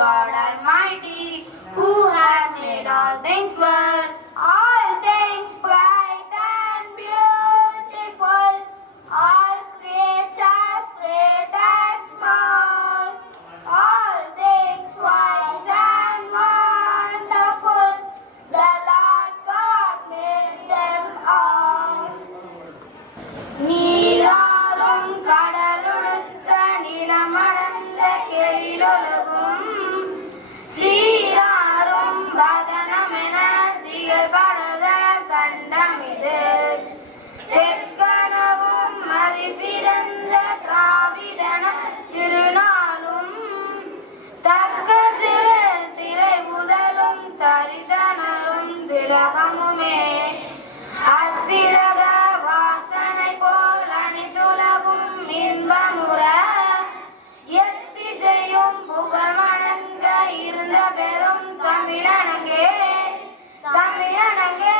God Almighty, who had made all things well, all things bright and beautiful, all creatures great and small, all things wise and wonderful, the Lord God made them all. நீராறும் கடலுடுத்த நிலமடந்த கெழிலொழுகும் சீராறும் வதனமென திகழ்படத கண்டமிது தெற்கனவும் மதிசிறந்த திராவிடன திருநாளும் தக்க சிறு திரை முதலும் தரிதனரும் திலகமுமே அத்திலக வாசனை போல் அனைத்துலகும் இன்பமுற எத்திசையும் புகழ் வணங்க இருந்த பெரும் தமிழனங்கே தமிழனங்கே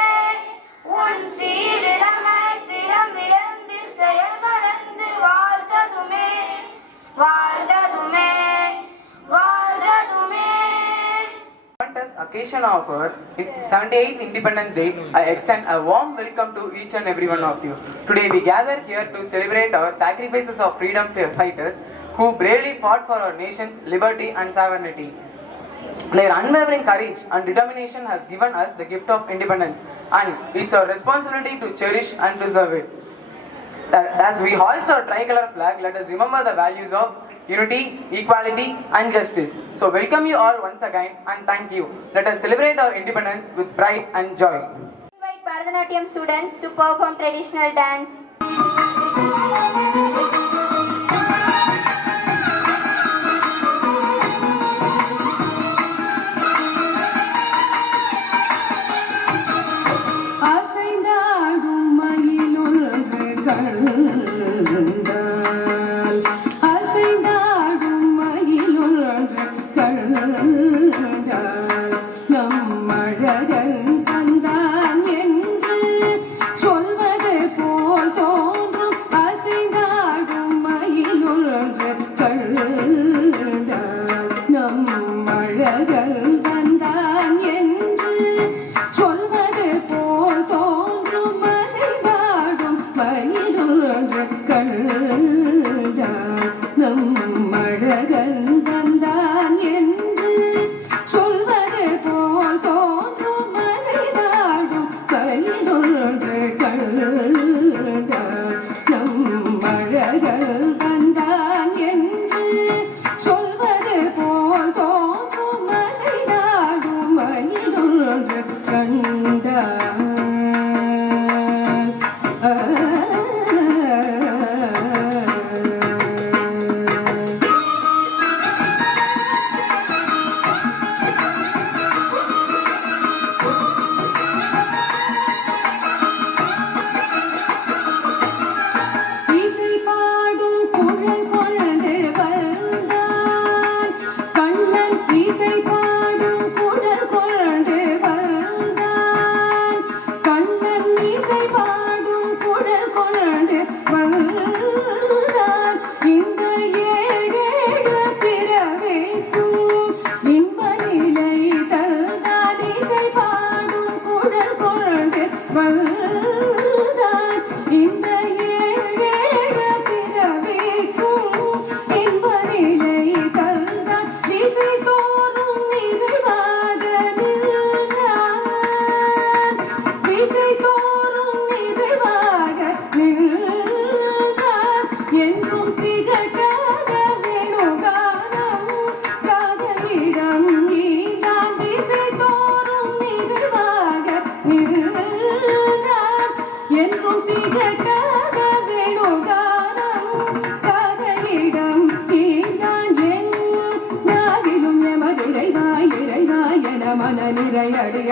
உன் சீரிடமை சிரம் வியந்து செயல் கடந்து வாழ்த்ததுமே வாழ்த்ததுமே வாழ்த்ததுமே. As occasion of our 78th Independence Day, I extend a warm welcome to each and every one of you. Today we gather here to celebrate our sacrifices of freedom fighters who bravely fought for our nation's liberty and sovereignty. Their unwavering courage and determination has given us the gift of independence, and it's our responsibility to cherish and preserve it. As we hoist our tricolor flag, let us remember the values of unity, equality and justice. So welcome you all once again and thank you. Let us celebrate our independence with pride and joy. Invite Bharatanatyam students to perform traditional dance.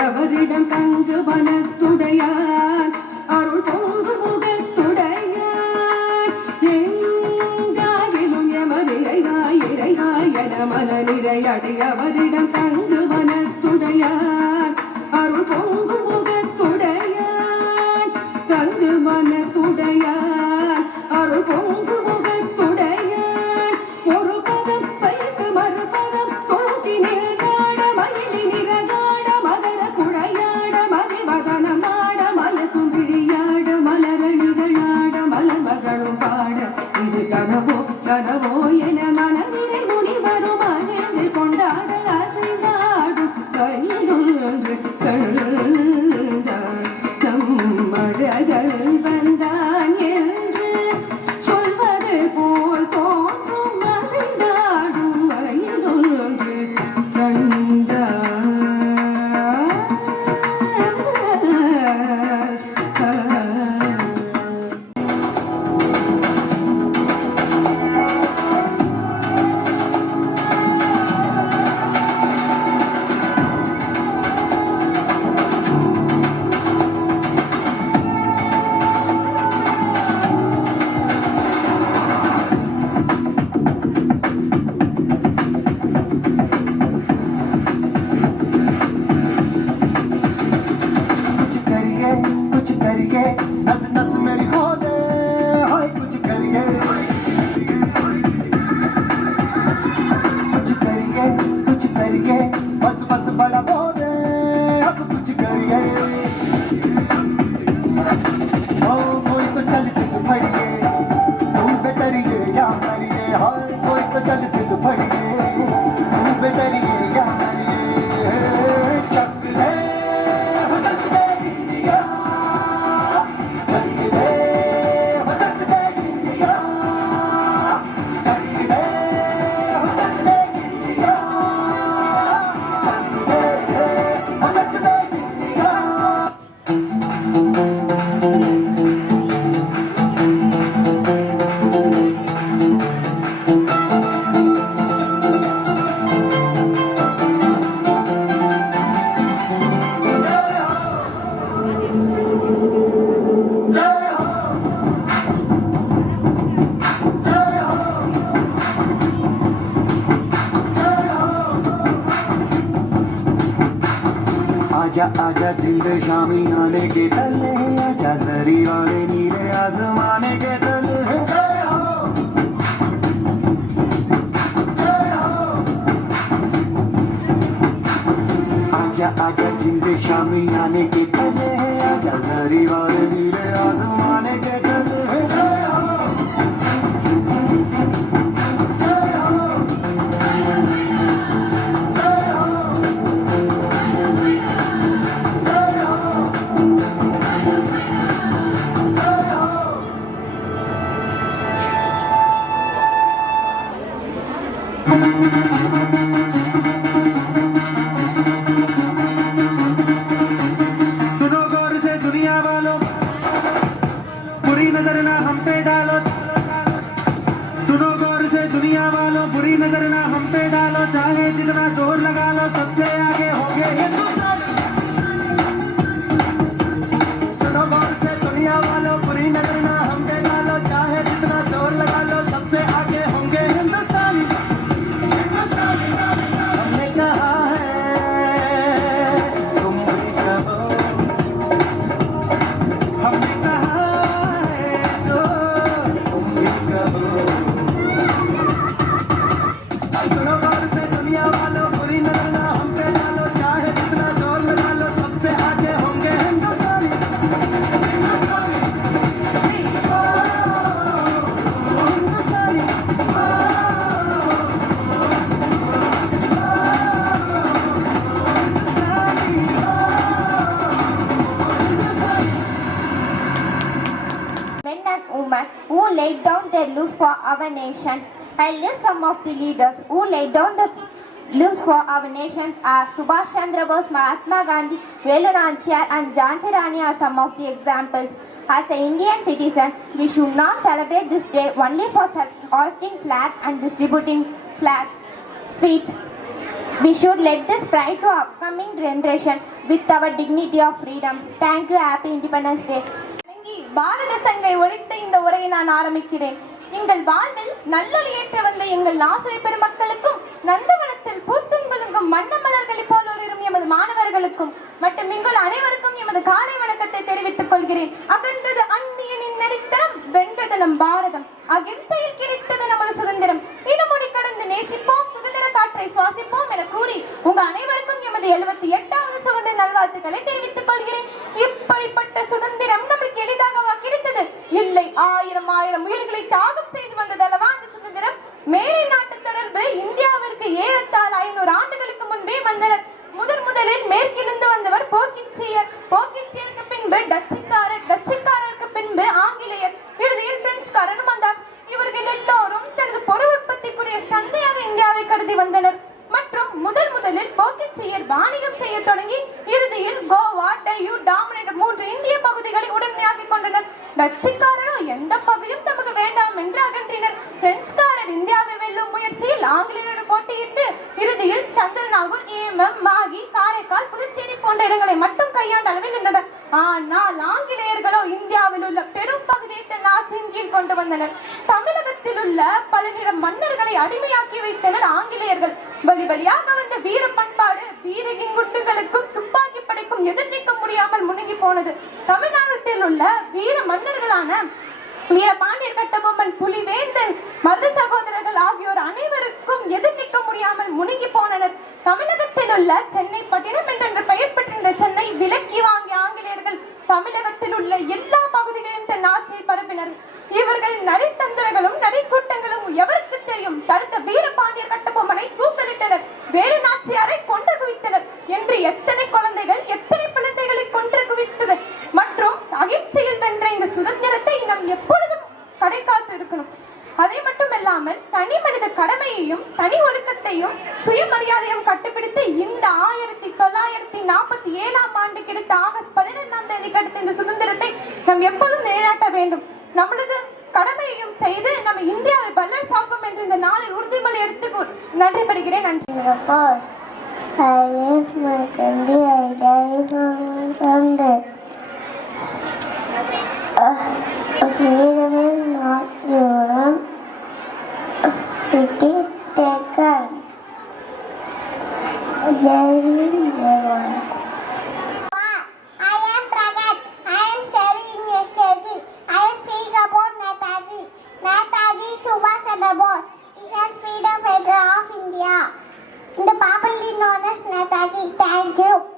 அவரிடம் தங்கு வனத்துடையான் அருள் பொங்கு முகத்துடையான் எங்காகிலும் எமதிரைவாய் இறைவாய் என மனநிறை அடையவரிடம் தங்கு வனத்துடையான் அருள் பொங்கு முகத்துடையான் தங்கு மனத்துடையான் அருள் பொங்கு முகத்துடையான் ஒரு பதம் வைத்து மறுபதம் தோற்றின आजा आजा जिंद शामी आने के तले आजा जरी वाले नीले आसमाने के तले जय हो जय हो आजा आजा जिंद शामी आने के तले आजा जरी वाले नीले आसमाने के तले जय हो सुनो गौर से दुनिया वालों बुरी नजर ना हम पे डालो सुनो गौर से दुनिया वालों बुरी नजर ना हम पे डालो चाहे जितना जोर लगा लो सबसे आगे होंगे हिंदुस्तान सुनो गौर से दुनिया वालों बुरी नजर ना हम पे डालो चाहे जितना जोर लगा लो सबसे आगे होंगे हिंदुस्तानी हमने कहा है तुम भी कहो हमने कहा है जो तुम भी कहो सुनो गौर से दुनिया वालों बुरी नजर ना हम पे डालो चाहे जितना जोर लगा लो सबसे आगे होंगे हिंदुस्तानी Men and women who laid down their lives for our nation. I list some of the leaders who laid down their lives for our nation are Subhash Chandra Bose, Mahatma Gandhi, Velu Nanchiar and Jhansi Rani are some of the examples. As an Indian citizen, we should not celebrate this day only for hoisting flag and distributing flags, sweets. We should let this pride to upcoming generation with our dignity of freedom. Thank you. Happy Independence Day. பாரத சங்கை ஒழித்த இந்த உரையை நான் ஆரம்பிக்கிறேன். எங்கள் வாழ்வில் நல்லொளியேற்ற வந்த எங்கள் ஆசிரியர் பெருமக்களுக்கும் நந்தவனத்தில் பூத்துங்குலுங்கும் வண்ண மலர்களைப் போல் ஒளிரும் எமது மாணவர்களுக்கும் மற்றும் இங்குள்ள அனைவருக்கும் எமது காலை வணக்கத்தை தெரிவித்துக் கொள்கிறேன். அகன்றது அந்நியனின் நடித்தனம், வென்றது நம் பாரதம், அகிம்சையில் கிடைத்தது நமது சுதந்திரம். இனமொழி கடந்து நேசிப்போம், சுதந்திர காற்றை சுவாசிப்போம் என கூறி உங்க அனைவருக்கும் எமது 78வது சுதந்திர நல்வாழ்த்துக்களை தெரிவித்துக் கொள்கிறேன். இப்படிப்பட்ட சுதந்திரம் நம்மளுக்கு எளிதாகவா கிடைத்தது? இல்லை, ஆயிரம் ஆயிரம் உயிர்களை தியாகம் செய்து வந்ததல்லவா அந்த சுதந்திரம். மேலை நாட்டு தொடர்பு இந்தியாவிற்கு ஏறத்தாழ 500 ஆண்டுகளுக்கு முன்பே வந்தனர். முதலில் மேற்கிலிருந்து வந்தவர் போர்ச்சுகீசியர், போர்ச்சுகீசியருக்கு பின்பு டச்சுக்காரருக்கு பின்பு ஆங்கிலேயர், இறுதியில் பிரெஞ்சுக்காரனும் வந்தார். இவர்கள் எல்லோரும் தனது பொருள் உற்பத்திக்குரிய சந்தையாக இந்தியாவை கருதி வந்தனர். மற்றும் முதலில் போர்ச்சுகீசியர் வாணிகம் செய்ய தொடங்கி இறுதியில் கோவா, டையூ, டாமன் என்ற 3 இந்திய பகுதிகளை உடமையாக்கிக் கொண்டனர். டச்சுக்காரரோ எந்த பகுதியும் தமக்கு வேண்டாம் என்று அகன்றினர். பிரெஞ்சுக்காரர் இந்தியாவை வெல்லும் முயற்சியில் ஆங்கிலேயரோடு போட்டியிட்டு இறுதியில் சந்திரநாகூர், ஏமம், மாகி, காரைக்கால், புதுச்சேரி போன்ற இடங்களை மட்டும் கையாண்ட அளவில் நின்றனர். ஆனால் ஆங்கிலேயர்களோ இந்தியாவில் உள்ள பெரும் பகுதியை தன் ஆட்சியின் கீழ் கொண்டு வந்தனர். தமிழகத்தில் உள்ள பல நிற மன்னர்களை அடிமையாக்கி வைத்தனர் ஆங்கிலேயர்கள். வழியாக வந்த வீர பண்பாடு வீரகிங்குட்டுகளுக்கும் துப்பாக்கி படைக்கும் எதிர் நீக்க முடியாமல் முழுங்கி போனது. தமிழ்நாட்டில் உள்ள வீர மன்னர்களான வீரபாண்டியர் கட்டபொம்மன், புலிவேந்தன், மருது சகோதரர்கள் ஆகியோர் அனைவருக்கும் எதிர் நீக்க முடியாமல் முழுங்கி போனனர். தமிழகத்தில் உள்ள சென்னை பட்டினம் என்ற பெயர் பெற்றிருந்த சென்னை விலக்கி வாங்கிய ஆங்கிலேயர்கள் தமிழகத்தில் உள்ள எல்லா பகுதிகளையும் தன் ஆட்சியை பரப்பினர். இவர்களின் நரித்தந்திரங்களும் நரிக்கூட்டங்களும் எவருக்கு தெரியும்? தடுத்த வீரபாண்டியர் கட்டபொம்மனை தூக்கிலிட்டனர், வேறு நாச்சியாரை கொன்று குவித்தனர் என்று எத்தனை குழந்தைகள் எத்தனை பிள்ளைகளை கொன்று குவித்தது. மற்றும் அகிம்சையில் வென்ற இந்த சுதந்திரத்தை நாம் எப்பொழுதும் கடை காத்து இருக்கணும். அதை மட்டுமல்லாமல் தனி மனித கடமையையும் தனி ஒழுக்கத்தையும் சுயமரியாதையும் கட்டுப்பிடித்து இந்த 1947ஆம் ஆண்டு கிடைத்த ஆகஸ்ட் 11ஆம் தேதி கிடைத்த இந்த சுதந்திரத்தை நாம் எப்போதும் நிலைநாட்ட வேண்டும். நம்மளது கடமையையும் செய்து நம்ம இந்தியாவை வல்லரசு ஆக்கும் என்று இந்த நாளில் உறுதிமொழி எடுத்து நன்றி பெறுகிறேன். நன்றி. Freedom is not given, it is taken. Jai Hind, Jai Bharat. Chandra Bose. He is freedom fighter of India. The popularly known as Netaji. Thank you.